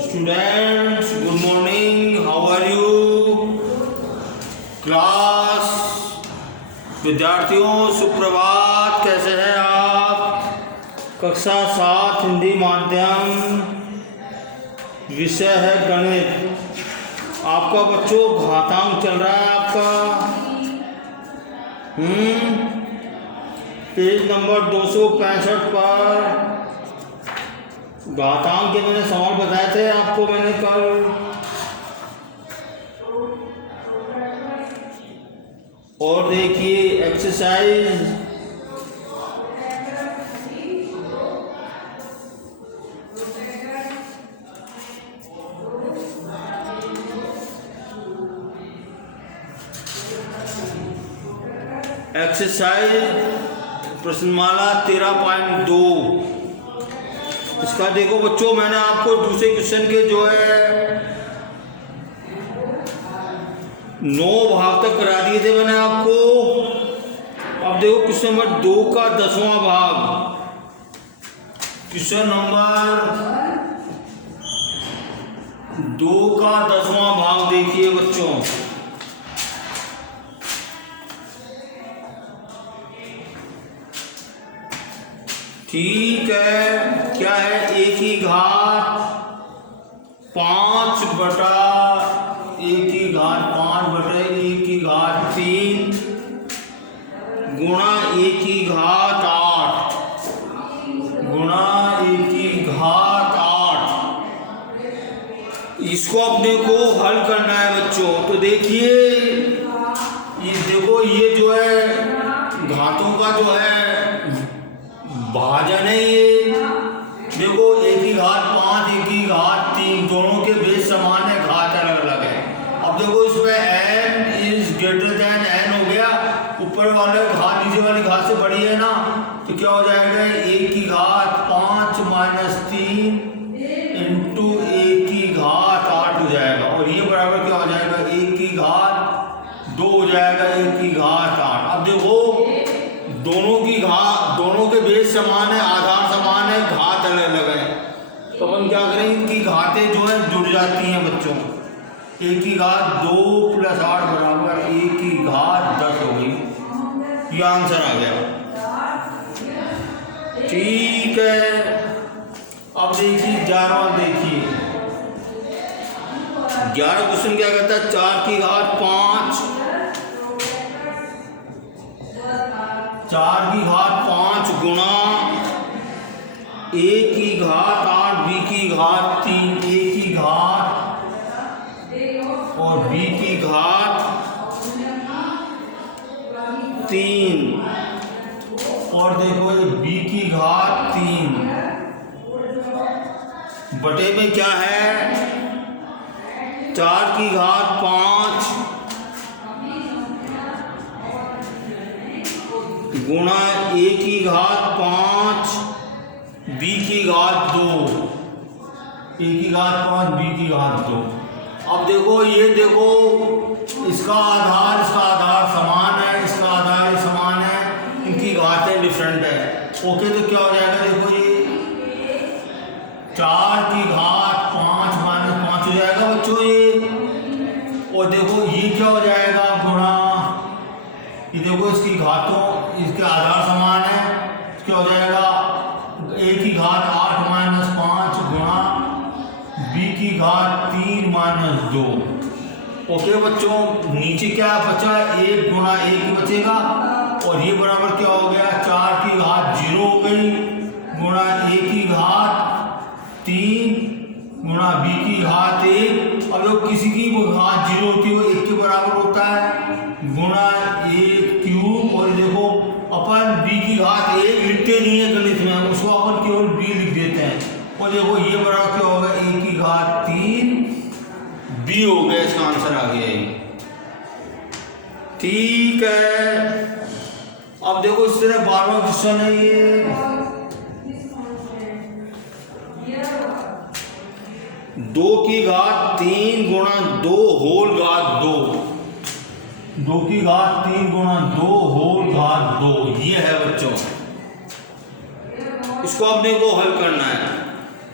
Students, good morning. How are you? Class विद्यार्थियों सुप्रभात, कैसे हैं आप? कक्षा 7 हिंदी माध्यम, विषय है गणित। आपका बच्चों घातांक चल रहा है आपका पेज नंबर 265 पर घातांक के मैंने सवाल बताए थे आपको मैंने कल। और देखिए एक्सरसाइज प्रश्नमाला 13.2। इसका देखो बच्चों, मैंने आपको दूसरे क्वेश्चन के जो है 9 भाग तक करा दिए थे मैंने आपको। अब देखो क्वेश्चन नंबर 2 का 10वां भाग। क्वेश्चन नंबर 2 का 10वां भाग देखिए बच्चों। ठीक है, क्या है? a की घात 5 बटा a की घात 5 बटे a की घात 3 गुणा a की घात 8 गुणा a की घात 8। इसको अपने को हल करना है बच्चों। तो देखिए ये देखो, ये जो है घातों का जो है भाजन है। ये देखो a की घात 5 a की घात 3 दोनों के बेस समान है, घात अलग अलग है। अब देखो इसमें n is greater than n हो गया, ऊपर वाले घात नीचे वाली घात से बड़ी है ना, तो क्या हो जाएगा? a की घात 5 माइनस 3 इंटू a की घात 8 हो जाएगा। और ये बराबर क्या हो जाएगा? a की घात 2 हो जाएगा a की घात 8। अब देखो दोनों के बेस समान है, आधार समान है, घात अलग अलग है। तो अपन क्या करें? इनकी घातें जो है जुड़ जाती हैं बच्चों। a की घात 2 + 8 बराबर a की घात 10 हो गई। ये आंसर आ गया। ठीक है, अब देखिए 11वां देखिए। 11 क्वेश्चन क्या कहता है? 4 की घात 5 4 की घात 5 गुणा a की घात 8 b की घात 3 a की घात और b की घात 3 और देखो ये b की घात 3 बटे में क्या है? 4 की घात 5 गुणा a की घात 5 b की घात 2 a की घात 5 b की घात 2। अब देखो ये देखो, इसका आधार समान है, इसका आधार समान है, इनकी घातें डिफरेंट है। ओके, तो क्या हो जाएगा? देखो ये 4 की घात 5 माइनस 5 हो जाएगा बच्चों ये। और देखो ये क्या हो जाएगा? गुणा ये देखो इसकी घातों, इसके आधार समान है, क्या हो जाएगा? a की घात 8 माइनस 5 गुणा b की घात 3 माइनस 2। ओके बच्चों, नीचे क्या बचा? 1 गुणा 1 बचेगा और ये बराबर क्या हो गया? 4 की घात 0 हो गई गुणा a की घात 3 गुणा b की घात 1। अब लोग किसी की घात 0 होती है वो 1 के बराबर होता है गुणा 1 क्यूब। और देखो अपन b की घात 1 लिखते नहीं है गणित में, उसको अपन केवल b लिख देते हैं। और देखो ये बराबर क्या होगा? a की घात 3 b हो गया। इसका आंसर आ गया ये। ठीक है, अब देखो इस तरह 12वां क्वेश्चन है ये। 2 की घात 3 गुणा 2 होल घात 2 2 की घात 3 गुणा 2 होल घात 2। ये है बच्चों, इसको अपने को हल करना है।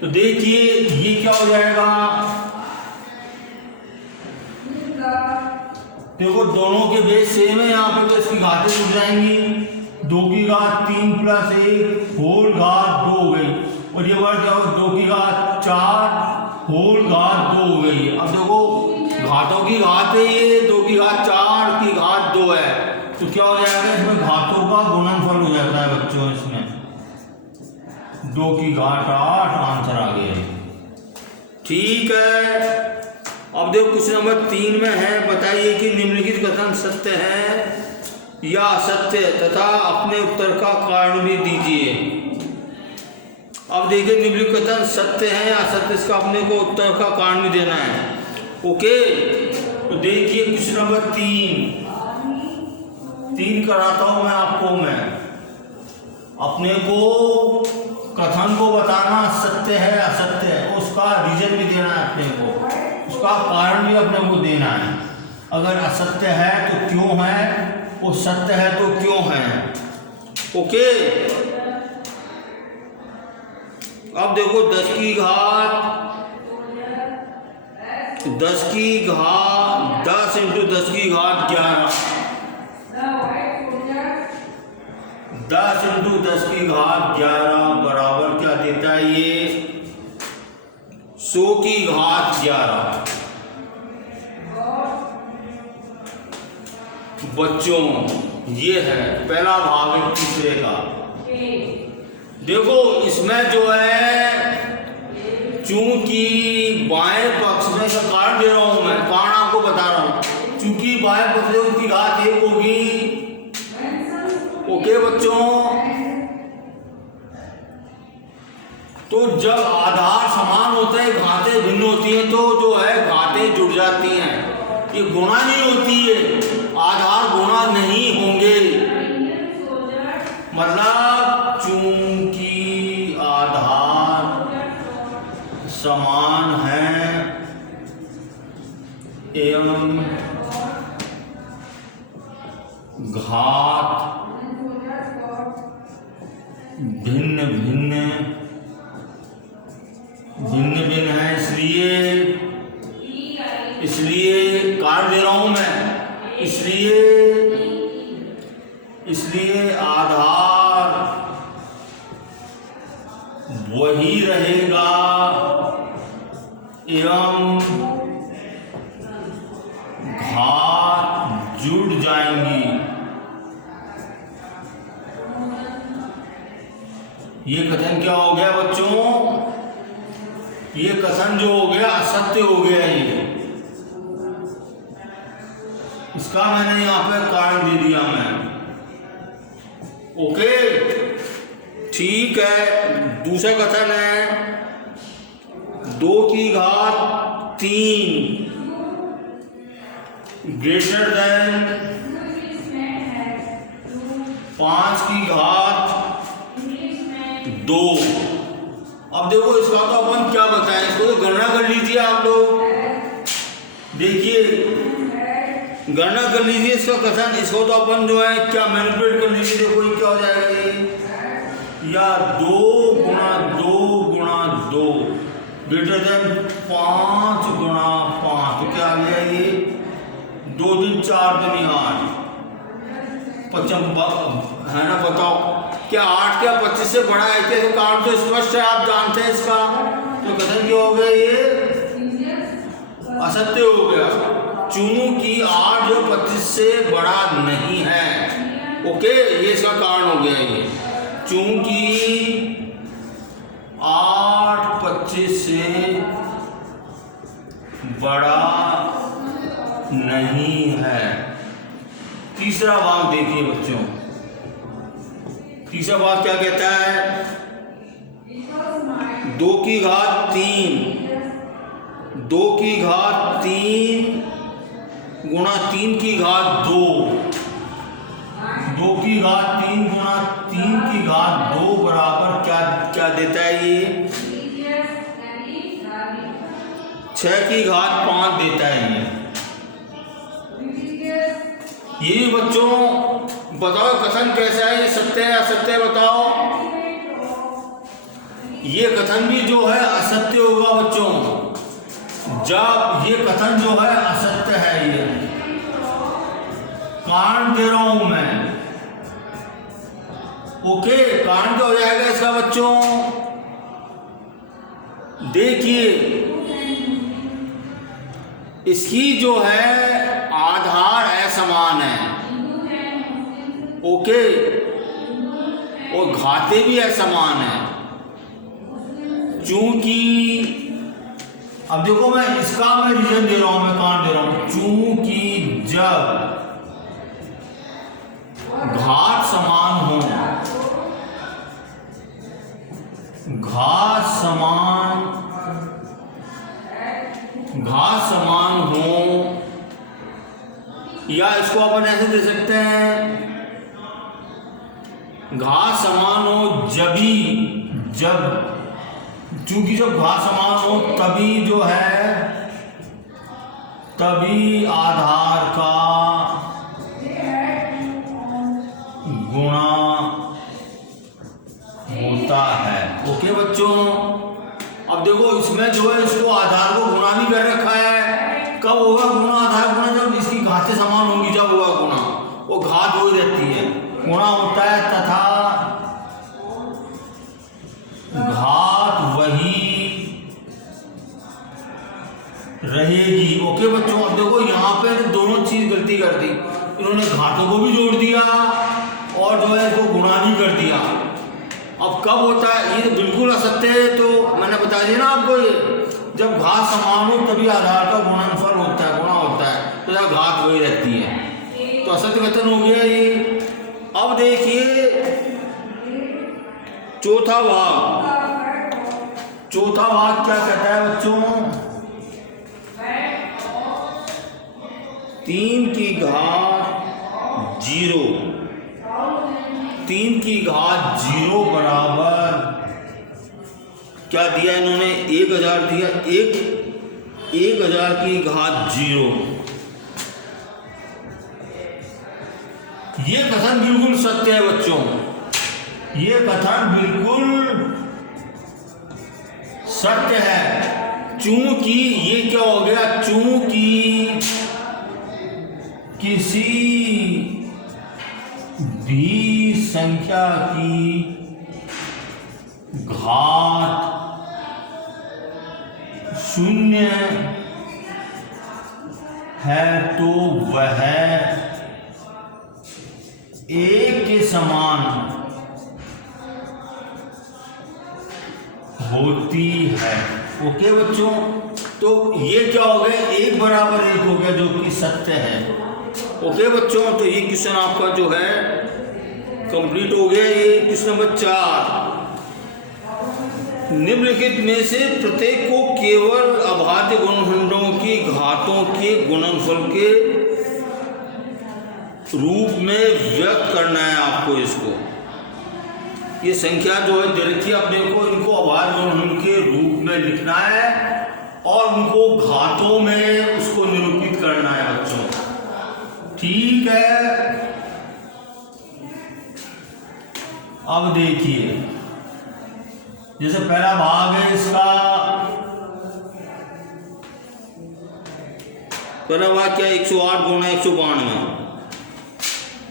तो देखिए ये क्या हो जाएगा, देखो दोनों के बेस सेम है यहाँ पे, तो इसकी घातें जुड़ जाएंगी। 2 की घात 3 प्लस 1 होल घात 2 हो गई, और ये वर्ड क्या हो, 2 की घात 4 होल घात 2 हो गई। अब देखो घातों की घात है ये, 2 की घात 4 की घात 2 है, तो क्या हो जाएगा इसमें घातों का गुणनफल हो जाता है बच्चों। इसमें 2 की घात 8 आंसर आ गया। ठीक है, अब देखो क्वेश्चन नंबर 3 में है, बताइए कि निम्नलिखित कथन सत्य है या असत्य तथा अपने उत्तर का कारण भी दीजिए। अब देखिए निम्नलिखित कथन सत्य है या असत्य, इसका अपने को उत्तर का कारण भी देना है। ओके, तो देखिए क्वेश्चन नंबर 3 कराता हूं मैं आपको। मैं अपने को कथन को बताना सत्य है असत्य है, उसका रीजन भी देना है अपने को, उसका कारण भी अपने को देना है। अगर असत्य है तो क्यों है, वो सत्य है तो क्यों है। ओके, अब देखो 10 की घात 10 इंटू 10 की घात 11, 10 इंटू 10 की घात 11 बराबर क्या देता है ये, 100 की घात 11। बच्चों ये है पहला भाग है तीसरे का। देखो इसमें जो है, चूंकि बाएं पक्ष में का कारण दे रहा हूं मैं, कारण आपको बता रहा हूं, चूंकि बाएं पक्ष में की घात 1 होगी। ओके बच्चों, तो जब आधार समान होते हैं घातें भिन्न होती हैं, तो जो है घातें जुड़ जाती हैं। ये गुणा नहीं होती है, आधार गुणा नहीं होंगे। मतलब चूंकि आधार समान है एवं घात भिन्न भिन्न है, इसलिए कारण दे रहा हूं मैं, इसलिए आधार वही रहेगा एवं घात जुड़ जाएंगी। ये कथन क्या हो गया बच्चों, ये कथन जो हो गया असत्य हो गया। ये इसका मैंने यहां पे कारण दे दिया मैं। ओके ठीक है, दूसरा कथन है 2 की घात 3 ग्रेटर देन 5 की घात 2। अब देखो इसका तो अपन क्या बताएं, इसको तो गणना कर लीजिए आप लोग। देखिए गणना कर लीजिए इसका कथन, इसको तो अपन जो है क्या मैनिपुलेट कर लीजिए। देखो ये क्या हो जाएगा, ये या 2 गुणा 2 ग्रेटर देन 5 गुणा 5, तो क्या आ गया ये 2 दिन 4 दिन 8 पचम है ना। बताओ क्या 8 क्या 25 से बड़ा है क्या, तो कारण तो स्पष्ट है, आप जानते हैं इसका। तो कथन क्या हो गया, ये असत्य हो गया, चूंकि 8 जो 25 से बड़ा नहीं है। ओके, ये इसका कारण हो गया। ये चूंकि 8 25 से बड़ा नहीं है। तीसरा भाग देखिए बच्चों, तीसरा भाग क्या कहता है, 2 की घात 3 गुणा 3 की घात 2, 2 की घात 3 गुणा 3 की घात 2 बराबर क्या देता है, ये 6 की घात 5 देता है। ये बच्चों बताओ कथन कैसा है, ये सत्य है असत्य है, बताओ। ये कथन भी जो है असत्य होगा बच्चों। जब ये कथन जो है असत्य है, ये कारण दे रहा हूं मैं। ओके, कारण क्या हो जाएगा इसका बच्चों? देखिए, इसकी जो है आधार असमान है। ओके, और घाते भी असमान है। चूंकि अब देखो, मैं इसका मैं रीजन दे रहा हूं, मैं कारण दे रहा हूं। चूंकि जब घात समान हो, घात समान हो, या इसको अपन ऐसे दे सकते हैं, घात समान हो जब चूंकि जब घात समान हो तभी जो है, तभी आधार का गुणा होता है। ओके बच्चों, अब देखो इसमें जो है इसको आधार को गुणा भी कर रखा है। कब होगा गुणा? आधार गुणा जब इसकी घातें समान होंगी, जब होगा गुणा। वो घात हो रहती है, गुणा होता है, तथा घात वही रहेगी। ओके बच्चों, अब देखो यहाँ पे तो दोनों चीज गलती कर दी। इन्होंने घातों को भी जोड़ दिया और जो है इसको गुणा भी कर दिया। अब कब होता है? ये बिल्कुल असत्य है। तो मैंने बता दिया ना आपको, ये जब घात समान हो तभी आधार का गुणनफल होता है, गुणा होता है, तो यहाँ घात वही रहती है। तो असत्य कथन हो गया ये। अब देखिए चौथा भाग क्या कहता है बच्चों? 3 की घात 0, 3 की घात 0 बराबर क्या दिया इन्होंने? 1000 दिया। 1000 की घात 0। ये कथन बिल्कुल सत्य है बच्चों, ये कथन बिल्कुल सत्य है। चूंकि ये क्या हो गया? चूंकि किसी भी संख्या की घात 0 है तो वह 1 के समान होती है। ओके बच्चों, तो ये क्या हो गया? 1 बराबर 1 हो गया, जो कि सत्य है। ओके बच्चों, तो ये क्वेश्चन आपका जो है कंप्लीट हो गया। ये क्वेश्चन नंबर 4। निम्नलिखित में से प्रत्येक को केवल अभाज्य गुणनखंडों की घातों के गुणनफल के रूप में व्यक्त करना है आपको। इसको ये संख्या जो है दे रखी है अपने को, इनको अभाज्य गुणनखंड के रूप में लिखना है और उनको घातों में उसको निरूपित करना है बच्चों। ठीक है, अब देखिए, जैसे पहला भाग है इसका, पहला भाग क्या है? 108 गुणा 192।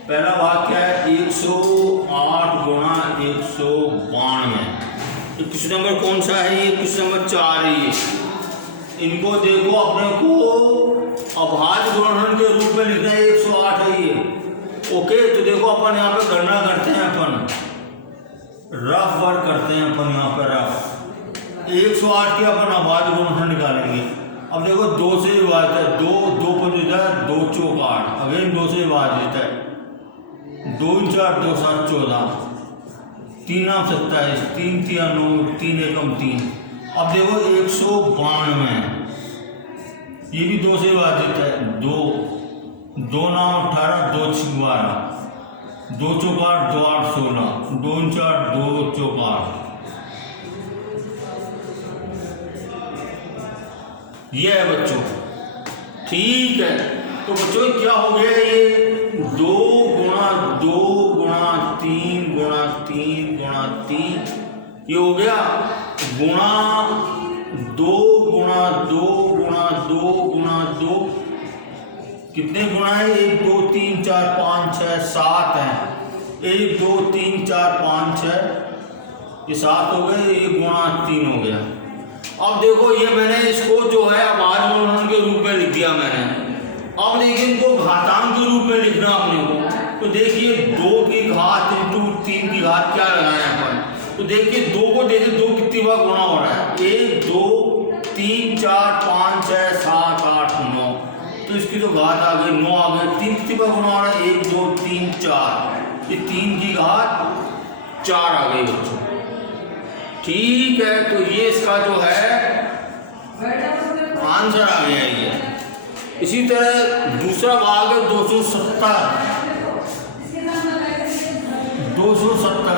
पहला भाग क्या है? 108 गुणा 192। तो क्वेश्चन नंबर कौन सा है? ये क्वेश्चन नंबर 4 है। ये इनको देखो, अपने को अभाज्य गुणनखंड के रूप में लिखना है। 108 है ये। ओके, तो देखो अपन यहाँ पे गणना करते हैं, अपन रफ वर्क करते हैं अपन यहाँ पर रफ। 108 के अपन अभाज्य गुणनखंड निकालेंगे। अब देखो 2 से विभाजित है, 2 पंच 2 चौक 8, अगेन 2 से विभाजित है, 2 4 2 7 14, 3 9 27, 3 3 9, 3 1 3। अब देखो 192, ये भी 2 से विभाजित है, 2 2 9 18, 2 6 12, 2 चौक 8, 2 8 16, 2 4 2 चौक 8। ये है बच्चों। ठीक है, तो बच्चों क्या हो गया? ये 2 गुणा 2 गुणा 3 गुणा 3 गुणा 3, ये हो गया गुणा 2 गुणा 2 गुणा 2 गुणा 2, कितने गुणा है? 1 2 3 4 5 6 7 है। 1 2 3 4 5 6, ये 7 हो गए, ये गुणा 3 हो गया। अब देखो ये मैंने इसको जो है आभाज्य गुणन के रूप में लिख दिया मैंने। अब देखिए इनको घातांक के रूप में लिखना अपने को, तो देखिए 2 की घात इंटू 3 की घात क्या लगाए अपन, तो देखिए 2 को देखिए 2 कितनी बार गुणा हो रहा है, 1 2 3 4 5 6 7 8 9, तो इसकी तो घात आ गई 9 आ गई। 3 कितनी बार गुणा हो रहा है, 1 2 3 4, ये 3 की घात 4 आ गई बच्चों। ठीक है, तो ये इसका जो है आंसर आ गया ये। इसी तरह दूसरा भाग है 270।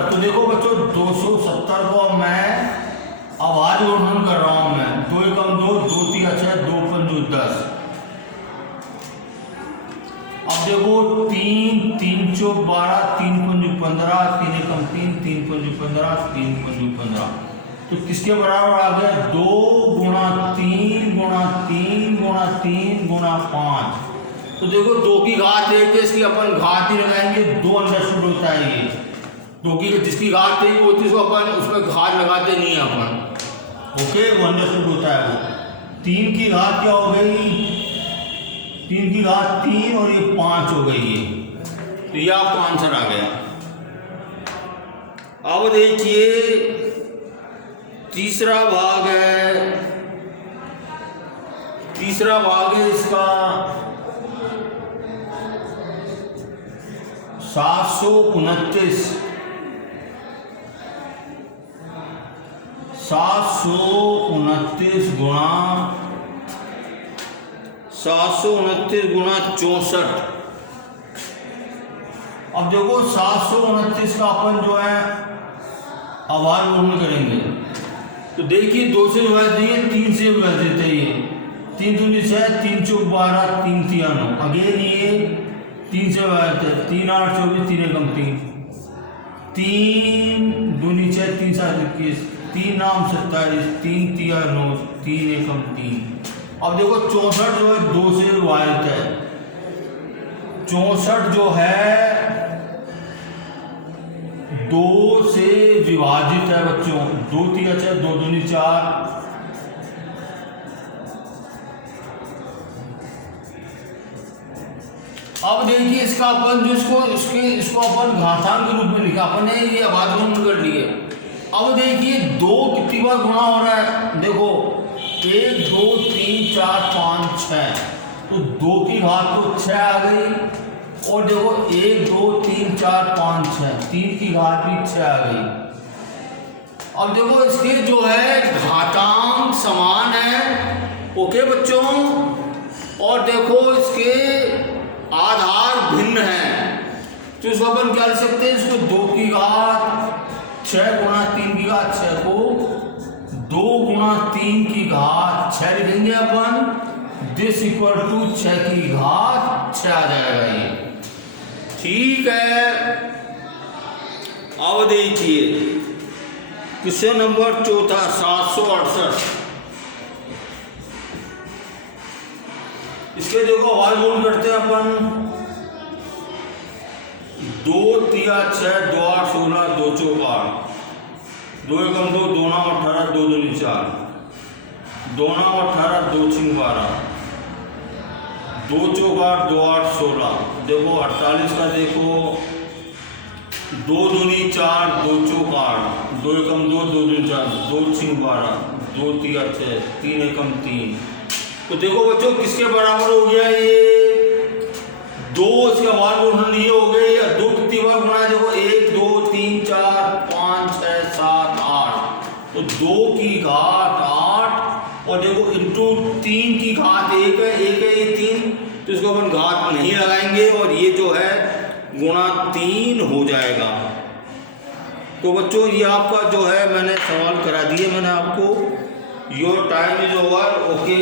तो देखो बच्चों 270 को मैं अभाज्य गुणन कर रहा हूं मैं। 2 एकम 2, 2 3 6, 2 पंच 10। अब देखो 3 3 चौक 12, 3 पंच 15, 3 एकम 3, 3 पंच 15, 3 पंच 15, तो किसके बराबर आ गया? 2 गुणा 3 गुणा 3 गुणा 3 गुणा 5। तो देखो 2 की घात 1 है, इसकी अपन घात ही लगाएंगे, 2 अंडरस्टूड होता है ये। 2 की जिसकी घात 1 होती है उसको अपन उसमें घात लगाते नहीं है अपन, ओके, वो अंडरस्टूड होता है वो। 3 की घात क्या हो गई? 3 की घात 3 और ये 5 हो गई ये, तो ये आपका आंसर आ गया। अब देखिए तीसरा भाग है, तीसरा भाग है इसका 729। 729 गुणा 729 गुणा 64। अब देखो 729 का अपन जो है अभाज्य गुणन करेंगे, तो देखिए 2 से विभाजित दिए, 3 से विभाजित है ये। 3 दूनी 6, 3 चौक 12, 3 3 9, अगेन ये 3 से विभाजित है, 3 8 24, 3 एकम 3, 3 दूनी 6, 3 7 21, 3 नाम 27, 3 3 9, 3 एकम 3। अब देखो 64 जो है 2 से विभाजित है, 64 जो है 2 से विभाजित है बच्चों। 2 3 6, 2 दूनी 4, अब देखिए इसका अपन जो इसको अपन घातांक के रूप में लिखा अपन ने, ये अभाज्य गुणन कर लिए। अब देखिए 2 कितनी बार गुणा हो रहा है, देखो 1 2 3 4 5 6, तो 2 की घात तो 6 आ गई, और देखो 1 2 3 4 5 6, 3 की घात भी 6 आ गई। अब देखो इसके जो है घातांक समान है, ओके बच्चों, और देखो इसके आधार भिन्न है, तो इसको अपन क्या लिख सकते हैं? इसको 2 की घात 6 गुणा 3 की घात 6 को 2 गुणा 3 की घात 6 लिखेंगे अपन। दिस इक्वल टू 6 की घात 6 आ जाएगा ये। ठीक है, अब देखिए क्वेश्चन नंबर 4 768। इसके देखो अभाज्य गुणन करते हैं अपन। 2 3 6, 2 8 16, 2 चौक 8, 2 एकम 2, 2 9 18, 2 दूनी 4, 2 9 18, 2 6 12, 2 चौक 8, 2 8 16। देखो 48 का देखो 2 दूनी 4, 2 चौक 8, 2 एकम 2, 2 दूनी 4, 2 6 12, 2 3 6, 3 एकम 3। तो देखो बच्चों किसके बराबर हो गया ये? 2 इसके अभाज्य गुणन ये हो गए। 2 कितनी बार गुणा है? देखो 1 2 3 4 5 6 7 8, तो 2 की घात 8, और देखो इंटू 3 की घात 1 है, 1 है ये 3, तो इसको अपन घात नहीं लगाएंगे, और ये जो है गुणा 3 हो जाएगा। तो बच्चों ये आपका जो है मैंने सवाल करा दिए मैंने आपको। Your time is over, okay.